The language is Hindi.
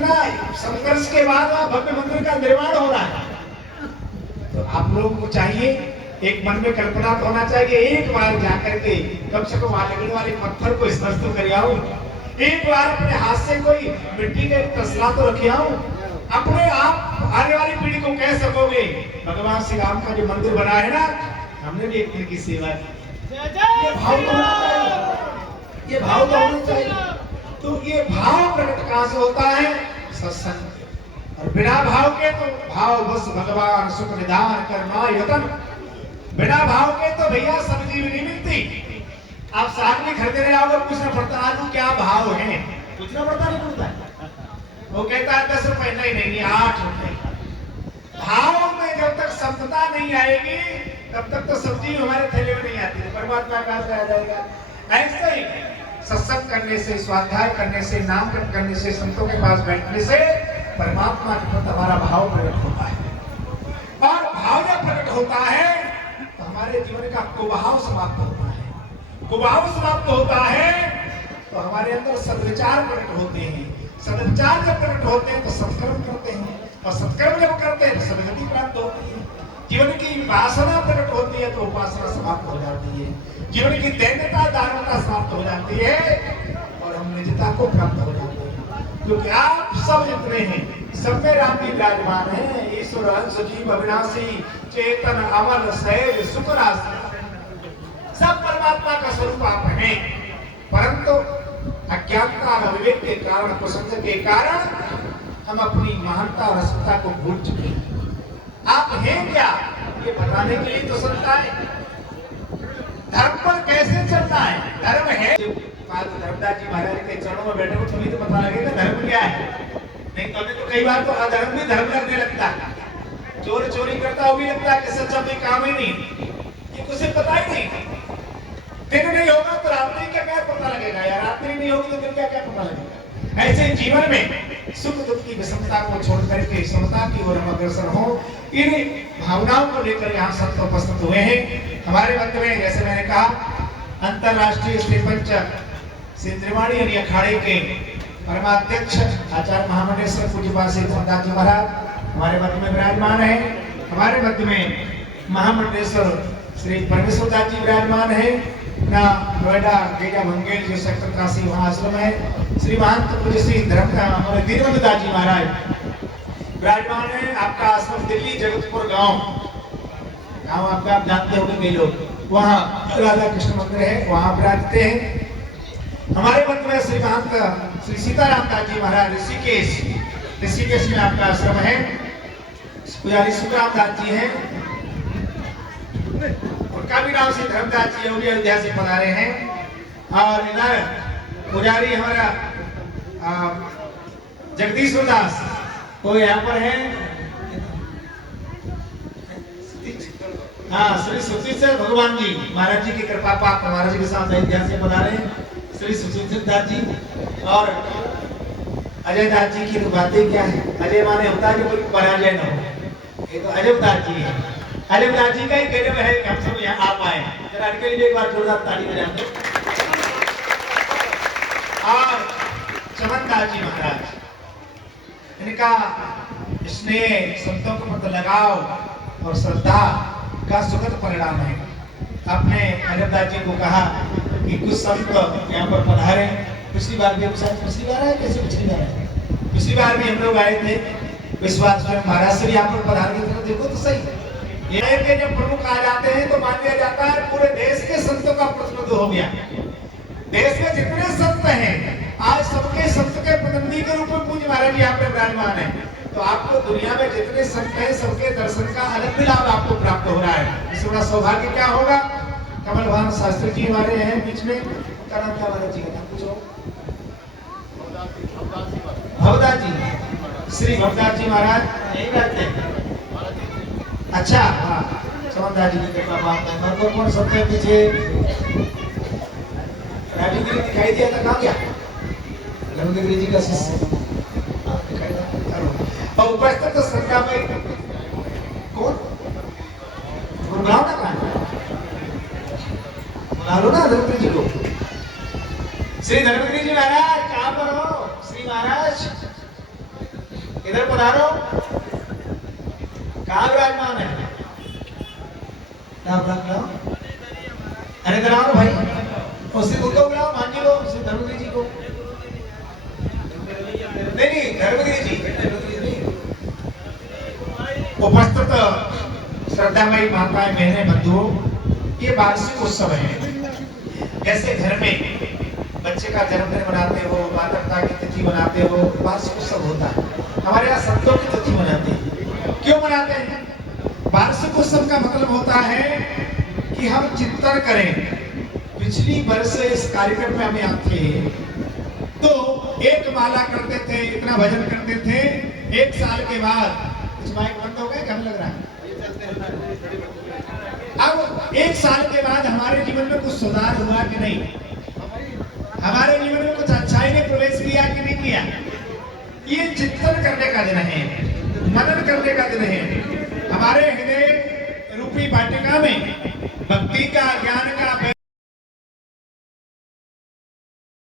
इतना संघर्ष के बाद भव्य मंदिर का निर्माण हो रहा है। तो आप लोगों को चाहिए, एक मन में कल्पना तो होना चाहिए, एक बार जाकर के कम से कम वहां लगने वाले पत्थर को स्पर्श तो कर आऊं, एक बार अपने हाथ से कोई मिट्टी का तसला तो रखे आऊं। अपने आप आने वाली पीढ़ी को कह सकोगे भगवान श्री राम का जो मंदिर बना है ना, हमने भी एक दिन की सेवा की। ये भाव तो होना चाहिए, ये भाव तो होना चाहिए। तो ये भाव प्रकट कहां से होता है? सत्संग। और बिना भाव के तो भाव बस भगवान सुख निधान करना यतन, बिना भाव के तो भैया सब्जी भी नहीं मिलती। आप साग भी खरीदने जाओगे, पूछना पड़ता आलू क्या भाव है, पूछना पड़ता नहीं पड़ता। वो कहता है 10 रुपए, नहीं 8 रुपए। भाव में जब तक समता नहीं आएगी तब तक तो सब्जी हमारे थैले में नहीं आती, परमात्मा कहां से आ जाएगा? ऐसे ही सत्संग करने से, स्वाध्याय करने से, नाम करने से, संतों के पास बैठने से परमात्मा के प्रति हमारा भाव प्रकट होता है। और भाव जब प्रकट होता है तो हमारे जीवन का कुभाव समाप्त होता है। कुभाव समाप्त होता है तो हमारे अंदर सद्विचार प्रकट होते हैं। सद्विचार जब प्रकट होते हैं तो सत्कर्म करते हैं, और सत्कर्म जब करते हैं तो सद्गति प्राप्त होती है। जीवन की वासना प्रकट होती है तो उपासना समाप्त हो जाती है। जीवन की दैन्यता, दानवता समाप्त हो जाती है और हम निजता को प्राप्त हो जाते हैं। क्योंकि आप सब जितने हैं, सब में राम जी विराजमान है। ईश्वर अंश जीव अविनाशी चेतन अमर सहज सुख राशि, सब परमात्मा का स्वरूप आप हैं। परंतु अज्ञानता और अविवेक के कारण, कुसंग के कारण हम अपनी महानता और असत्ता को भूल चुके हैं। आप हैं क्या ये बताने के लिए तो संता है। धर्म पर कैसे चलता है? धर्म है, धर्मदास जी महाराज के चरणों में बैठे हो तभी तो पता लगेगा धर्म क्या है। नहीं तो हमें तो कई बार तो अधर्म भी धर्म लगने लगता है। चोर चोरी करता हो भी लगता है कि सच्चा कोई काम ही नहीं, ये कुछ पता ही नहीं। दिन नहीं होगा तो रात्रि का क्या पता लगेगा, या रात्रि नहीं होगी तो दिन का क्या पता लगेगा। ऐसे जीवन में सुख दुख की विषमता को छोड़ करके समता की ओर हम अग्रसर हो, इन भावनाओं को लेकर यहाँ संत उपस्थित हुए हैं। हमारे मध्य में जैसे मैंने कहा अंतरराष्ट्रीय श्री पंच सिंद्रिवाणी अखाड़े के परमाध्यक्ष आचार्य महामंडलेश्वर पूज्यपाद श्री धर्मदास जी महाराज हमारे मध्य में विराजमान है। हमारे मध्य में महामंडलेश्वर श्री परमेश्वर दास जी विराजमान है। ना नोएडा गेजा मंगेल जो सेक्टर काशी वहाँ आश्रम है। श्री महंत पूज्य श्री धीरबंध दास जी महाराज विराजमान है। आपका आश्रम दिल्ली जगतपुर गांव आपका आप जानते होंगे कई लोग, वहाँ राधा कृष्ण मंदिर है, वहाँ विराजते हैं। हमारे मध्य में श्री महंत श्री सीताराम दास जी महाराज ऋषिकेश में आपका आश्रम है। पुजारी सुखराम दास जी हैं और काबीराम से धर्मदास जी अयोध्या से पधारे हैं। और इधर पुजारी हमारा जगदीश्वर दास वो यहाँ पर है। हाँ, श्री सुशील भगवान जी महाराज जी की कृपा पाप महाराज जी के साथ अयोध्या से पधारे श्री सुशील दास जी। और अजय दास जी की तो बातें क्या है, अजय माने होता है कि कोई पराजय न हो, ये तो अजय दास जी है। अजय दास जी का ही कहने में है कि हम सब यहाँ आ पाए। जरा इनके लिए एक बार जोरदार ताली बजा दो। और चमन दास जी महाराज, इनका स्नेह, संतों को मत लगाव और श्रद्धा का सुखद परिणाम है। आपने अजयदास जी को कहा कि कुछ संत यहाँ पर पधारे। पिछली बार भी पिछली बार है, कैसे पिछली बार है, पिछली बार भी हम लोग आए थे। विश्वास महाराज से यहाँ पर पधार के देखो तो सही, ये के जब प्रमुख आ जाते हैं तो मान लिया जाता है पूरे देश के संतों का प्रतिनिधित्व हो गया। देश में जितने संत हैं आज सबके संत के प्रतिनिधि के रूप में पूज्य महाराज जी यहाँ पे विराजमान है। तो आपको दुनिया में जितने संत हैं सबके दर्शन का अलग लाभ आपको प्राप्त हो रहा है। इससे बड़ा सौभाग्य क्या होगा। कमल भान शास्त्री जी हमारे हैं बीच में, क्या नाम क्या महाराज जी का नाम पूछो। भवदास जी, श्री भवदास जी महाराज यही रहते हैं। अच्छा, हाँ, चमनदास जी की कृपा बात है। और कौन संत है पीछे? राजगिरी दिखाई दिया था, कहाँ गया? रघुगिरी जी का शिष्य और उपस्थित तो संख्या में कौन बुलाओ ना, कहाँ बुला लो ना धर्मगिरी जी को। श्री धर्मगिरी जी महाराज कहाँ पर हो? श्री महाराज इधर पधारो। कहाँ विराजमान है? अरे इधर आओ भाई, उससे उनको बुलाओ, भांजी को, उससे धर्मगिरी जी को। नहीं, धर्मगिरी जी उपस्थित श्रद्धामयी माताएं, बहनें, बंधुओं, ये वार्षिक उत्सव है। जैसे घर में बच्चे का जन्मदिन मनाते हो, माता पिता की तिथि मनाते हो, वार्षिक उत्सव होता है। हमारे यहाँ संतों की तिथि मनाते हैं। क्यों मनाते हैं? वार्षिक उत्सव का मतलब होता है कि हम चिंतन करें। पिछली वर्ष इस कार्यक्रम में हम यहाँ थे तो एक माला करते थे, इतना भजन करते थे। एक साल के बाद कुछ माइक बंद हो गए, क्या लग रहा है? अब एक साल के बाद हमारे जीवन में कुछ सुधार हुआ कि नहीं? हमारे जीवन में कुछ अच्छाई ने प्रवेश किया कि नहीं किया? ये चिंतन करने का दिन है, मनन करने का दिन है। हमारे हृदय रूपी वाटिका में भक्ति का